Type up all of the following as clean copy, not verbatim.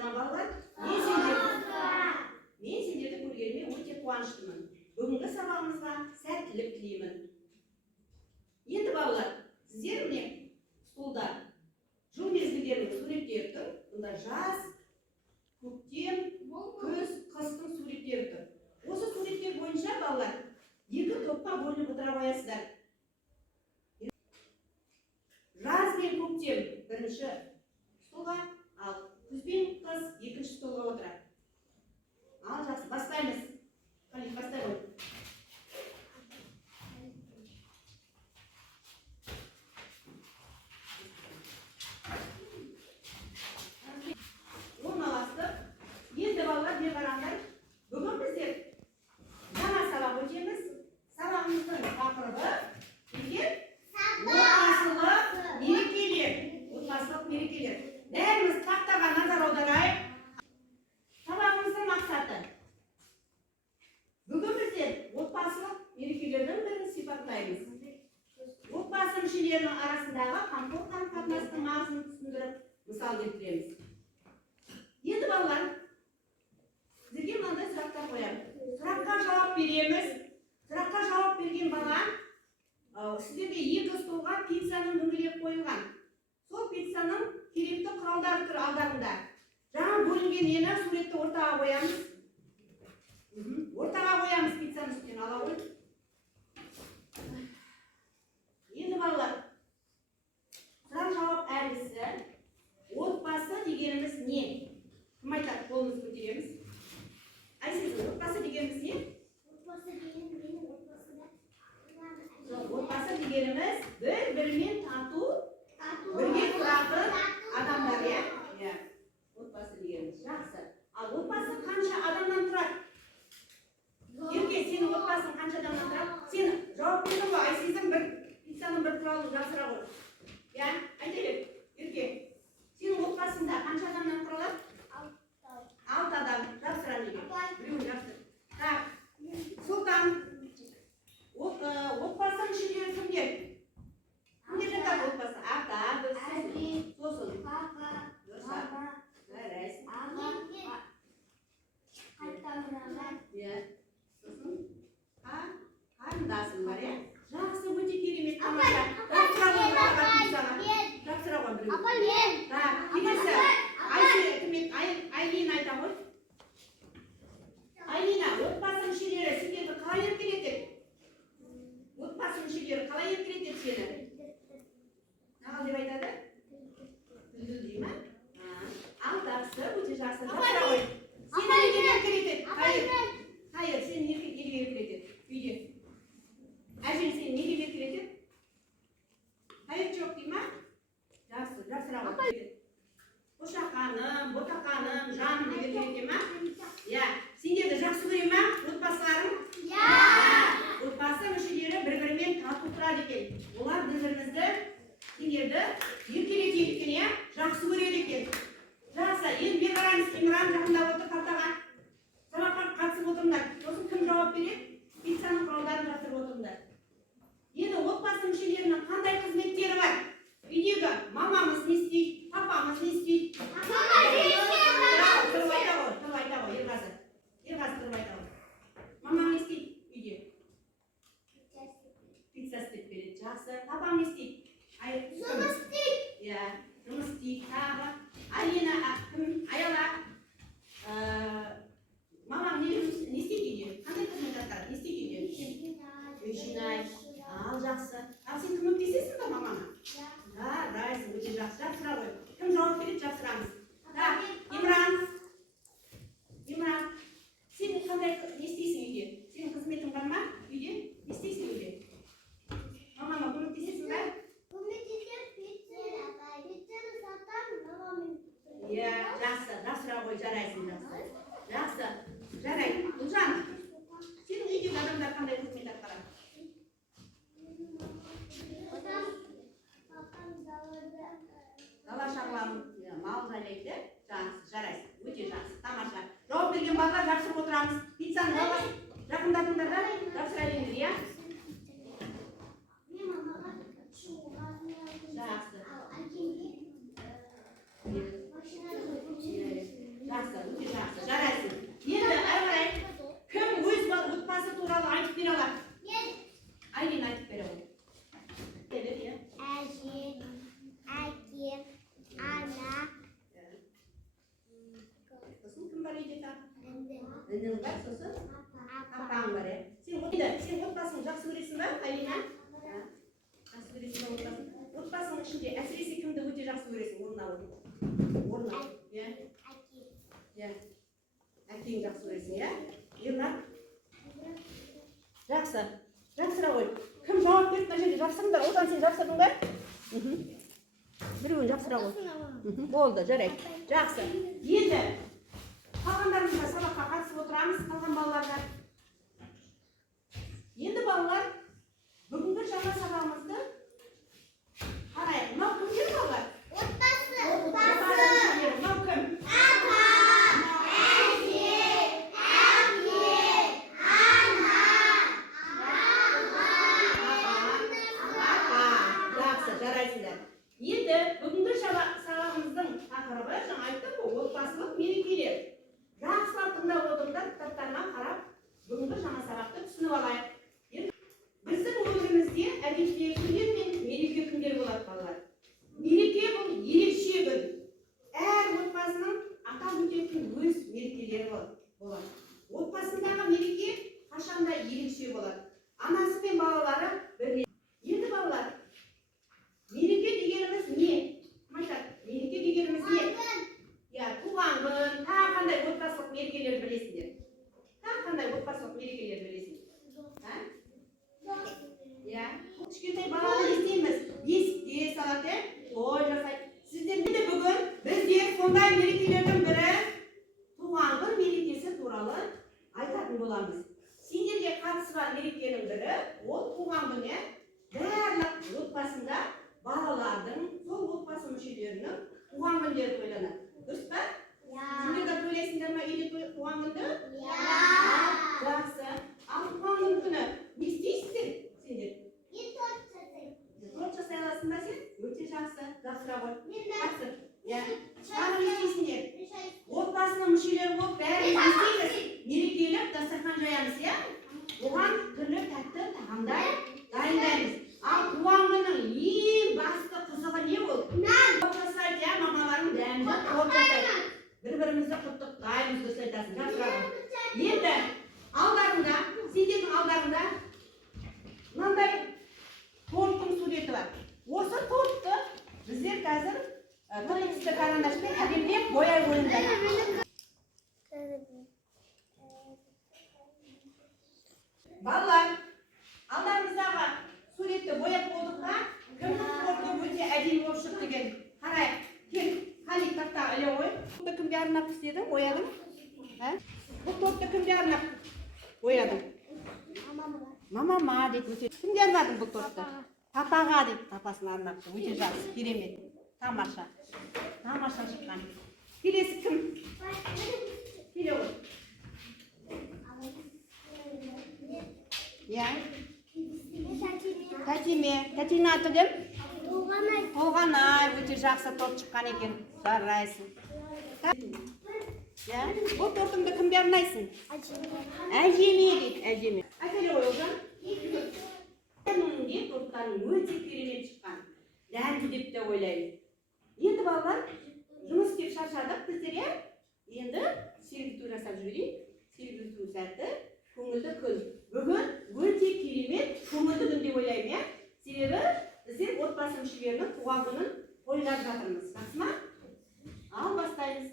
Балалар, мен сендерді көргеніме өте қуаныштымын. Бүгінгі сабағымызға сәттілік тілеймін. Енді балалар, сіздер міне столда жыл мезгілдерінің суреттері тұр. Бұнда жаз, көктем, күз, қыстың суреттері тұр. Осы суреттер бойынша балалар екі топқа бөлініп отыра қоясыздар. Жаз бен көктем бірінші столға, ал күз бен қыс екінші столға отырады. Ал жақсы, бастаймыз. Қалин, бастай ғой. Орналастық. Енді балалар не қараңдар? Бүгін біздер жаңа сабақ өтеміз. Сабағымыздың тақырыбы неге? Отбасылық мерекелер. Отбасылық мерекелер. Бәріміз тақтаға назар аударайық. Сабағымыздың мақсаты. Бүгін біздер отбасылық мерекелердің бірін сипаттаймыз. Отбасы мүшелерінің арасындағы қамқор қарым-қатынастың мағынасын түсіндіріп, мысал келтіреміз. Енді балалар, сіздерге мынандай сұрақтар қоямыз. Сұраққа жауап береміз. Сұраққа жауап берген бала, сіздерге екі столға пиццаның дөңгелегі қойылған. Сол пиццаның керекті құралдары тұр алдарында. Жаңа бөлінген ені суретті ортаға қоямыз. Ортаға қоямыз пиццаның үстінен ала қой. Енді балалар, сұрақ жауап әдісі. Отбасы дегеніміз не? Кім айтады? Қолымызды көтереміз. Айсыз, отбасы дегеніміз не? Отбасы дегеніміз бір-бірімен тату, бірге тұратын адамдар, иә? Отбасы дегеніміз жақсы. Ал отбасы қанша адамнан тұрады? Ерке, сенің отбасың қанша адамнан тұрады? Сен жауап бердің ғой, Айсиздің бір пиццаның бір құралын жасыра ғой. Я, айта бер, Ерке, сенің отбасында қанша адамнан тұрады? 6 адам. Жасыра неге? Біреуін жасыр. Так, Сұлтан, отбасы мүшелері кімдер? Кімдер жатады отбасы? Ата, сосын. Қарындасың бар, е? Жақсы, өте керемет. Жақсыра ғой біреу. Келесі, Айлина айта ғой. Айлина, отбасы мүшелері сендерді қалай еркелетеді? Отбасы мүшелері қалай еркелетеді сені? Нағал деп айтады? Дүлдүл дей ма? Ал жақсы, өте жақсы. Жақсыра ғой. Сені неге еркелетеді? Хайыр, сені неге еркелетеді? Үйде. Әжең сені неге еркелетеді? Хайыр жоқ дей ма? Жақсы, жақсыра ғой. Қошақаным, ботақаным, жаным деп еркелете ма? Я. Сендерді жақсы көре ма? Отбасыларың? Отбасы мүшелері бір-бірімен тату тұрады екен. Олар бір-бірімізді, сендерді еркелетеді екен, я? Жақсы көреді екен. Жақсы, енді мен қараймыз, Имран жақындап отыр қартаға. Сабаққа қатысып отырыңдар. Сосын кім жауап береді? Пиццаның құралдарын жасырып отырыңдар. Енді отбасы мүшелерінің қандай қызметтері бар? Үйдегі мамамыз не істейді? Папамыз не істейді? Тұрып айта ғой, Ерғазы. Ерғазы тұрып айта ғой. Мамам не істейді үйде? Пицца істеп береді. Жақсы. Папам не істейді? Жұмыс істейді. Жұмыс істейді. Тағы. Айлина, Аяла. Мамам не істейді үйде? Қандай қызмет атқарады? Не істейді үйде? Үй жинайды. Ал жақсы. Ал сен көмектесесің ба мамаңа? Райсың, өте жақсы. Жақсыра ғой. Кім жауап береді? Жақсырамыз. Так, Имран, сен қандай не істейсің үйде? Сенің қызметің бар ма? Үйде? Не істейсің үйде? Мамама көмектесесің ба? Жақсы, жақсыра ғой, жарайсың, жақсы. Жақсы, жарай. Ұлжан, сенің үйдегі адамдар қандай қызмет атқарады? Дала шаруаның мал жайлайды. Жақсы, жарайсың, өте жақсы, тамаша. Жауап берген балалар жақсырып отырамыз. Пиццаны жақындатыңдар да, жақсыра беріңдер, иә? Жақсы. анең бар, сосын апаң бар, сен отбасыңды жақсы көресің ба, Алина? Жақсы көресің ба отбасын? Отбасының ішінде әсіресе кімді өте жақсы көресің? Орын ал. Иә. Әкең жақсы көресің, иә? Ернар? Жақсы. Жақсырақ ой. Кім жауап берді мына жерде? Жапсырыңдар. Одан сен жапсырдың ба? Біреуін жапсырақ ой. Болды, жарайды. Жақсы. Енді қалғандарымызға сабаққа қатысып отырамыз, қалған балаларға. Енді балалар, бүгінгі жаңа сабағымызды қарайық. Мынау кімдер балалар? Отбасы. Мынау кім? Енді бүгінгі сабағымыздың тақырыбы, жаңа айттым ғой, отбасылық мерекелер. Жақсылап тыңдап отырыңдар, кітаптарына қарап, бүгінгі жаңа сабақты түсініп алайық. Біздің өмірімізде әдетте күндер мен мереке күндер болады балалар. Мереке бұл ерекше күн. Әр отбасының атап өтетін өз мерекелері болады. Отбасындағы мереке қашанда ерекше болады. Анасы мен балалары бірге. Енді балалар, мереке дегеніміз не? Мереке дегеніміз не? Туған күн, тағы қандай отбасылық мерекелерді білесіңдер? Тағы қандай отбасылық мерекелерді білесіңдер? Кішкентай баланы естейміз. Бесікте салады, той жасайды. Сіздерде де бүгін біздер сондай мерекелердің бірі туған күн мерекесі туралы айтатын боламыз. Сендерге қатысы бар мерекенің бірі, ол туған күн. Барлық отбасында балалардың, сол отбасы мүшелерінің туған күндері тойланады. Дұрыс па? Сендер де тойлайсыңдар ма үйде туған күнді? Жақсы. Ал туған күн күні не істейсіңдер сендер? Торт жасай аласың ба сен? Өте жақсы. Жақсырақ ой. Жақсы. Тағы не істейсіңдер? Отбасының мүшелері болып бәрін істейміз. Мерекелік дастархан жаямыз, оған түрлі тәтті тағамдар дайындаймыз. Ал туған күннің ең басты қызығы не ол? Торт жасайды, мамаларың дәмді торт жасайды. Бір-бірімізді құттықтаймыз, дұрыс айтасың. Жақсырақ. Енді алдарында, сендердің алдарында мынандай торттың суреті бар. Осы тортты біздер қазір тіпті карандашпен әдемілеп бояй қойыңдар. Балалар, алдарыңыздағы суретті бояп болдық та, кімнің торты өте әдемі болып шықты деген. Қарайық, кел, қали тақтаға іле қой. Торты кімге арнап істедің, боядың? Бұл торты кімге арнап боядың? Мамама дейді, өте. Кімге арнадың бұл торты? Папаға дейді, папасына арнапты. Өте жақсы, керемет. Тамаша. Тамаша шыққан. Келесі кім? Келе ғой. Тәтеме. Тәтеңнің аты кім? Толғанай. Өте жақсы торт шыққан екен. Жарайсың. Бұл тортыңды кімге арнайсың? Әжеме дейді, әжеме. Әкеле ғой Олжан. Әжемнің торттарың өте керемет шыққан. Дәмді деп те ойлаймын. Енді балалар, жұмыс істеп шаршадық біздер, енді сергіту жасап жүрейік. Сергіту сәті, көңілді күн. Бүгін өте керемет көңілді күн деп ойлаймын, себебі біздер отбасы мүшелерінің туған күнін тойлап жатырмыз. Жақсы ма? Ал бастаймыз.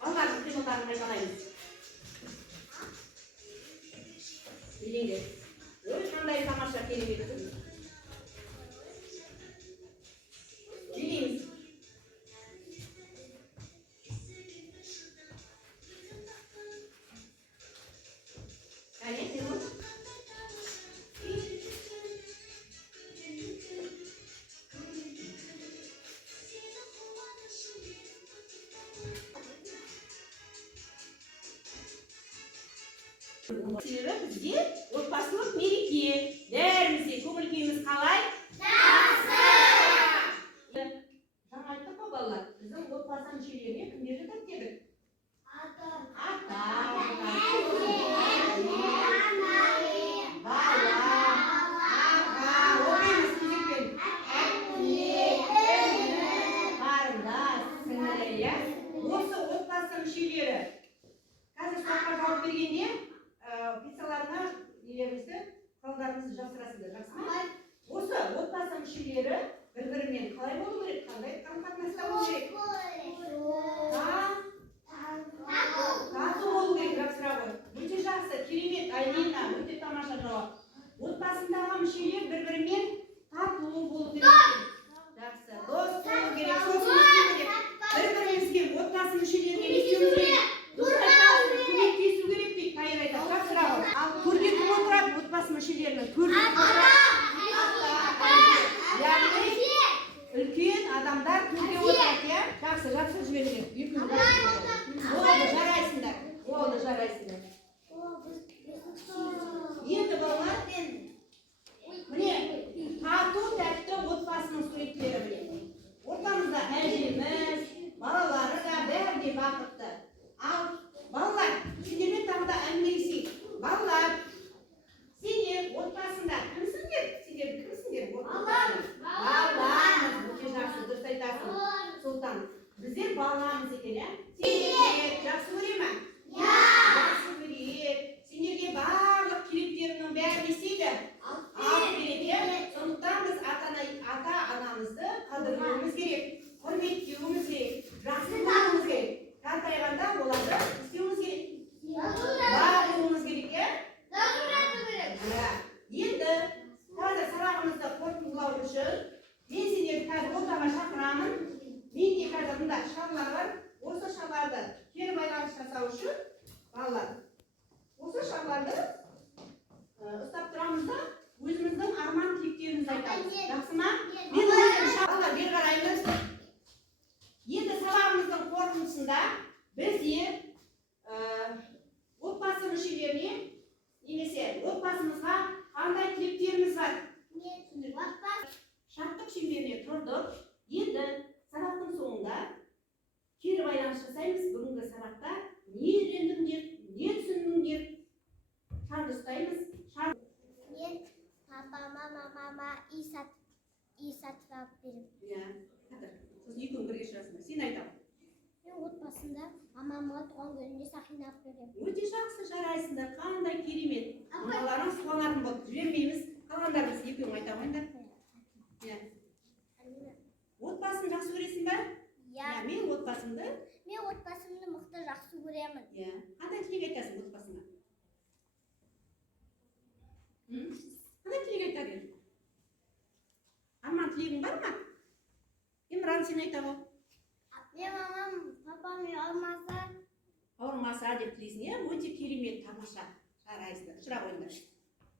Балалардың қимылдарын қайталаймыз. Елеңдер. Қандай тамаша керемет күн. Билейміз. Себебі бізде отбасылық мереке. Бәрімізде көңіл-күйіміз қалай? Жақсы! Жаңа айттық қой балалар, біздің отбасы мүшелеріне кімдерді тәртіптедік? Ата, бала, аға, оқимыз кезекпен. Қарындас, сіңілі, осы отбасы мүшелері қазір сұраққа керек. Болды, жарайсыңдар. Болды, жарайсыңдар. Енді балалар, міне, тату тәтті отбасының суреттері міне. Ортамызда әжеміз, балалары да бәрі де бақытты. Ал балалар, сендермен тағы да әңгімелесейік. Балалар, сендер отбасында кімсіңдер? Сендер кімсіңдер? Баламыз. Өте жақсы, дұрыс айтасың. Сұлтан, біздер баламыз екен, иә? Сендер жақсы көре ме? Жақсы көреді. Сендерге барлық керектерінің бәрі не істейді? Алып береді, иә? Сондықтан біз ата-анамызды қадірлеуіміз керек, құрметтеуіміз керек, жақсы көруіміз керек. Қартайғанда оларды істеуіміз керек. Бағуымыз керек, иә? Енді қазір сабағымызды қорытындылау үшін мен сендерді қазір ортаға шақырамын. Менде қазір мында шалдар бар. Осы шалдарды кері байланыс жасау үшін балалар, осы шалдарды ұстап тұрамыз да өзіміздің арман тілектерімізді айтамыз. Жақсы ма? Мен балалар бері қараймыз. Енді сабағымыздың қорытындысында біздер отбасы мүшелеріне немесе отбасымызға қандай тілектеріміз бар? Шарттық шеңберіне тұрдық. Енді сабақтың соңында кері байланыс жасаймыз. Бүгінгі сабақта не үйрендіңдер, не түсіндіңдер? Шарды ұстаймыз. Мен папама, мамама үй сатып алып беремін. Иә, қазір. Сосын екеуің бірге шығасыңдар. Сен айтамын. Мен отбасында мамамға туған күніне сақина алып беремін. Өте жақсы, жарайсыңдар. Қандай керемет. Мамаларың суанатын болып жібермейміз. Қалғандарыңыз екеуің айта қойыңдар. Иә. Отбасын жақсы көресің ба? Иә. Мен отбасымды мықты жақсы көремін. Иә. Қандай тілек айтасың отбасыңа? Қандай тілек айтар едің? Арман тілегің бар ма? Имран, сен айта ғой. Мен мамам, папам ауырмаса деп тілейсің, иә? Өте керемет, тамаша. Жарайсыңдар, ұшыра қойыңдар.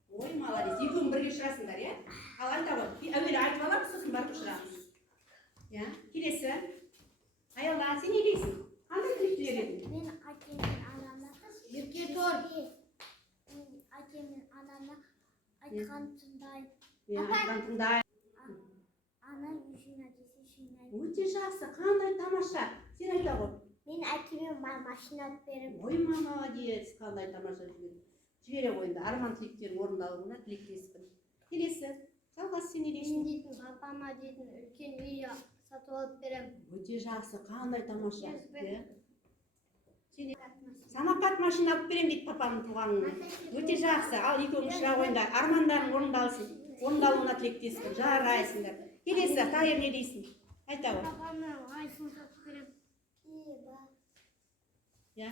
Ой, молодец. Екеуің бірге ұшырасыңдар, иә? Ал айта ғой. Әуелі айтып аламыз, сосын барып ұшырамыз. Иә? Келесі. Аялда, сен не дейсің? Қандай тілек тілер едің? Мен әкем мен анама Ерке тұр. әкем мен анама айтқан тыңдаймын. Айтқан тыңдай. Анам үшін әкесі үшін Өте жақсы, қандай тамаша. Сен айта ғой. мен әкеме машина алып беремін. Ой, молодец, қандай тамаша жібере қойыңдар. Арман тілектерің орындалуына тілектеспін. Келесі. Жалғас, сен не дейсің? Мен дейтін папама дейтін үлкен үй сатып алып беремін. Өте жақсы, қандай тамаша. Самокат машина алып беремін дейді папамның туғанына. Өте жақсы, ал екеуің ұшыра қойыңдар. Армандарың орындалуына тілектеспін. Жарайсыңдар. Келесі, Тайыр не дейсің? Айта ғой. Папама айфон сатып беремін. Иә?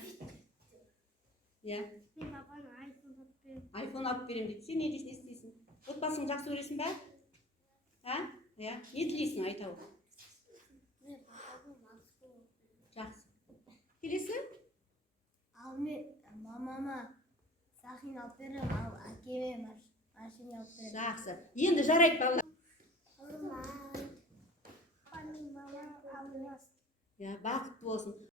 Иә? Мен папама айфон сатып беремін. Айфон алып беремін дейді. Сен не дейсің, не істейсің? Отбасыңды жақсы көресің ба? Иә? Не тілейсің, айта ғой. Мен папама Жақсы. Келесі? ал мен мамама сақина алып беремін, ал әкеме машина алып беремін. Жақсы. Енді жарайды балалар. Мама, Иә, бақытты болсын.